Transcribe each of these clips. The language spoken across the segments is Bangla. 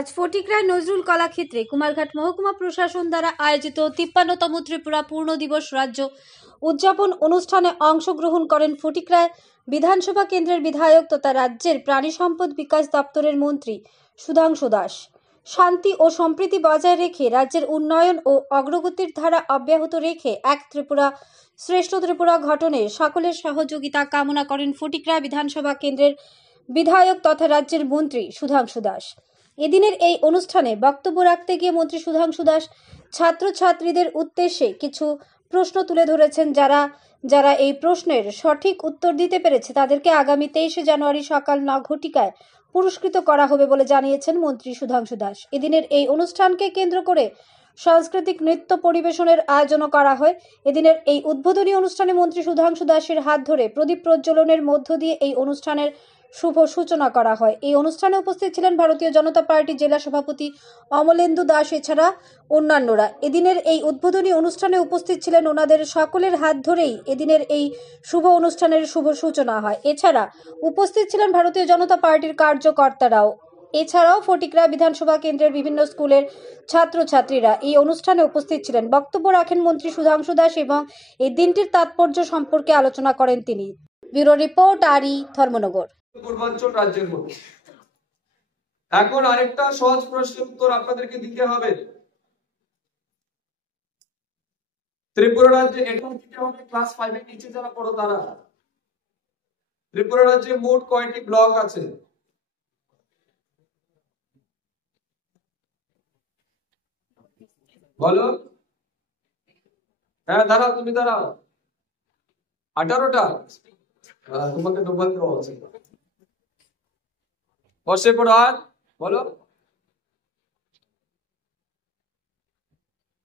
আজ ফটিকরায় নজরুল কলাক্ষেত্রে কুমারঘাট মহকুমা প্রশাসন দ্বারা আয়োজিত 53তম ত্রিপুরা পূর্ণ দিবস রাজ্য উদযাপন অনুষ্ঠানে অংশগ্রহণ করেন ফটিকরায় বিধানসভা কেন্দ্রের বিধায়ক তথা রাজ্যের প্রাণী সম্পদ বিকাশ দপ্তরের মন্ত্রী সুধাংশু দাস। শান্তি ও সম্প্রীতি বজায় রেখে রাজ্যের উন্নয়ন ও অগ্রগতির ধারা অব্যাহত রেখে এক ত্রিপুরা শ্রেষ্ঠ ত্রিপুরা গঠনে সকলের সহযোগিতা কামনা করেন ফটিকরায় বিধানসভা কেন্দ্রের বিধায়ক তথা রাজ্যের মন্ত্রী সুধাংশু দাস। এদিনের এই অনুষ্ঠানে বক্তব্য রাখতে গিয়ে মন্ত্রী সুধাংশু দাস ছাত্রছাত্রীদের উদ্দেশ্যে কিছু প্রশ্ন তুলে ধরেছেন। যারা এই প্রশ্নের সঠিক উত্তর দিতে পেরেছে তাদেরকে আগামী 23শে জানুয়ারি সকাল 9 ঘটিকায় পুরস্কৃত করা হবে বলে জানিয়েছেন মন্ত্রী সুধাংশু দাস। এদিনের এই অনুষ্ঠানকে কেন্দ্র করে সাংস্কৃতিক নৃত্য পরিবেশনের আয়োজনও করা হয়। এদিনের এই উদ্বোধনী অনুষ্ঠানে মন্ত্রী সুধাংশু দাসের হাত ধরে প্রদীপ প্রজ্বলনের মধ্য দিয়ে এই অনুষ্ঠানের শুভ সূচনা করা হয়। এই অনুষ্ঠানে উপস্থিত ছিলেন ভারতীয় জনতা পার্টি জেলা সভাপতি অমলেন্দু দাস এছাড়া অন্যান্যরা। এদিনের এই উদ্বোধনী অনুষ্ঠানে উপস্থিত ছিলেন ওনাদের সকলের হাত ধরেই এদিনের এই শুভ অনুষ্ঠানের শুভ সূচনা হয়। এছাড়া উপস্থিত ছিলেন ভারতীয় জনতা পার্টির কার্যকর্তারাও। এছাড়াও ফটিকরা বিধানসভা কেন্দ্রের বিভিন্ন স্কুলের ছাত্রছাত্রীরা এই অনুষ্ঠানে উপস্থিত ছিলেন। বক্তব্য রাখেন মন্ত্রী সুধাংশু দাস এবং এই দিনটির তাৎপর্য সম্পর্কে আলোচনা করেন তিনি। ব্যুরো রিপোর্ট আরই ধর্মনগর। পূর্বাঞ্চল রাজ্যের মধ্যে এখন আরেকটা সহজ প্রশ্নের উত্তর আপনাদেরকে দিতে হবে। ত্রিপুরা রাজ্যে এটা দিতে হবে ক্লাস 5 এর নিচে যারা পড়ো তারা। ত্রিপুরা রাজ্যে মোট কয়টি ব্লক আছে? বলো। হ্যাঁ দাঁড়াও, তুমি দাঁড়াও। 18টা। তোমাকে ডোবাল দেওয়া হচ্ছে। বসে পড়ো আর বলো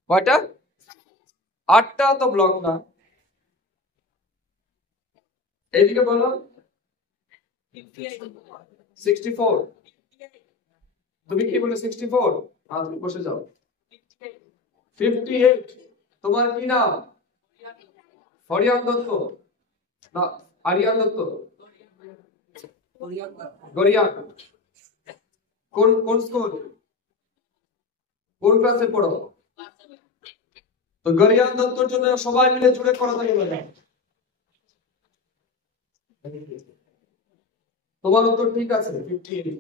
কয়টা? 8টা তো ব্লক না। এইদিকে বলো 64। তুমি কি বলে 64? তুমি বসে যাও। 58। তোমার কি নাম? হরিয়ান দত্ত না আরিয়ান দত্ত? গরিয়ান। কোন স্কুল কোন ক্লাসে পড়ো? তো গরিয়ান দত্তর জন্য সবাই মিলে জুড়ে করা যাবে। তোমার উত্তর ঠিক আছে 58।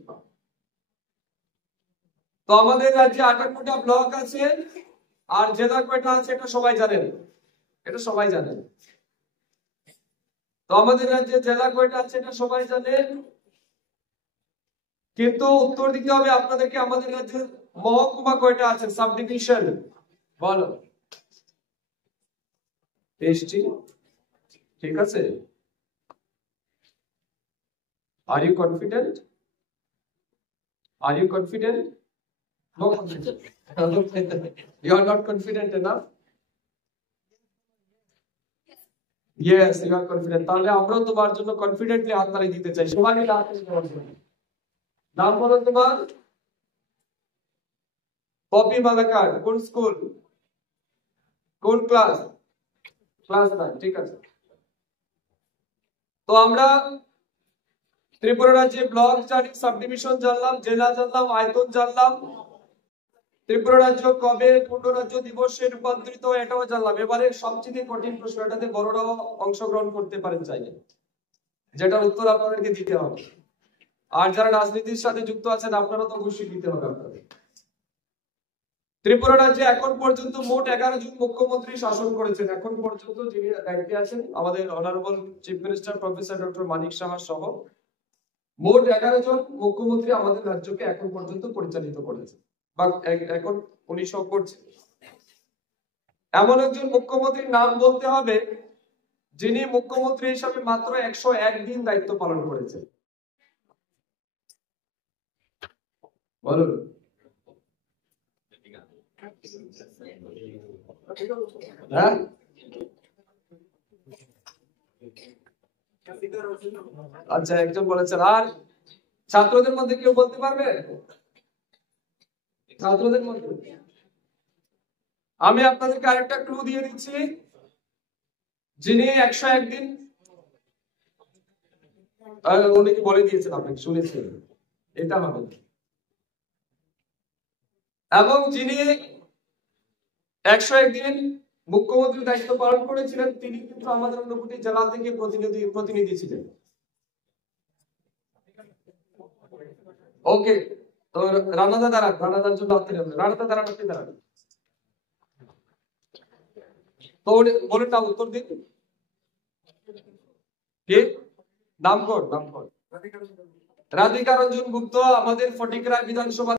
তো আমাদের রাজ্যে 58টা ব্লক আছে আর জেলা কয়টা আছে এটা সবাই জানেন? এটা সবাই জানেন। তো আমাদের রাজ্যে জেলা কয়টা আছে এটা সবাই জানেন, কিন্তু উত্তর দিতে হবে আপনাদেরকে আমাদের রাজ্যে মহকুমা কয়টা আছে, সাব ডিভিশন। বলো 23টি। ঠিক আছে? Are you confident? Are you confident? No confident. You are not confident enough? Yes, you are confident. তাহলে আমরাও তোমার জন্য কনফিডেন্টলি হাততালি দিতে চাই। সবাই মিলে হাততালি দেওয়ার জন্য। নাম বলো তোমার? পপি মালাকার। কোন স্কুল কোন ক্লাস? ক্লাস 9। ঠিক আছে। তো আমরা ত্রিপুরা রাজ্যে ব্লক জানি, সাব ডিভিশন জানলাম, জেলা জানলাম, আয়তন জানলাম। ত্রিপুরা রাজ্য কবে পূর্ণ রাজ্য দিবসে রূপান্তরিত এটাও জানলাম। এবারে সবচেয়ে কঠিন প্রশ্ন, এটাতে বড়রাও অংশগ্রহণ করতে পারেন চাইলে, যেটার উত্তর আপনাদেরকে দিতে হবে। আর যারা রাজনীতির সাথে যুক্ত আছেন আপনারা তো অবশ্যই দিতে হবে আপনাদের। ত্রিপুরা রাজ্যে এখন পর্যন্ত মোট 11 জন মুখ্যমন্ত্রী শাসন করেছেন। এখন পর্যন্ত যিনি দায়িত্বে আছেন আমাদের honourable chief minister professor doctor Manik Saha সহ মোট 11 জন মুখ্যমন্ত্রী আমাদের রাজ্যকে এখন পর্যন্ত পরিচালিত করেছে বা এখন উনি সব করছেন। এমন একজন মুখ্যমন্ত্রীর নাম বলতে হবে যিনি মুখ্যমন্ত্রী হিসাবে মাত্র 101 দিন দায়িত্ব পালন করেছেন। বলুন। হ্যাঁ আচ্ছা, একজন বলেছেন। আর ছাত্রদের মধ্যে কেউ বলতে পারবে? ছাত্রদের মধ্যে আমি আপনাদেরকে আরেকটা ক্লু দিয়ে দিচ্ছি, যিনি 101 দিন উনি বলে দিয়েছেন, আপনি শুনেছেন, এটা হবে এবং যিনি 101 দিন মুখ্যমন্ত্রীর দায়িত্ব পালন করেছিলেন তিনি কিন্তু আমাদের ঊনকোটি জেলা থেকে প্রতিনিধি ছিলেন। ওকে, তো রানাদা দাঁড়ান, রানাদার জন্য রানাদা দাঁড়ান, আপনি দাঁড়ান। তো বলুন না, উত্তর দিন। কে? নাম কর। রাধিকা রঞ্জন গুপ্ত আমাদের ফটিকরায় বিধানসভা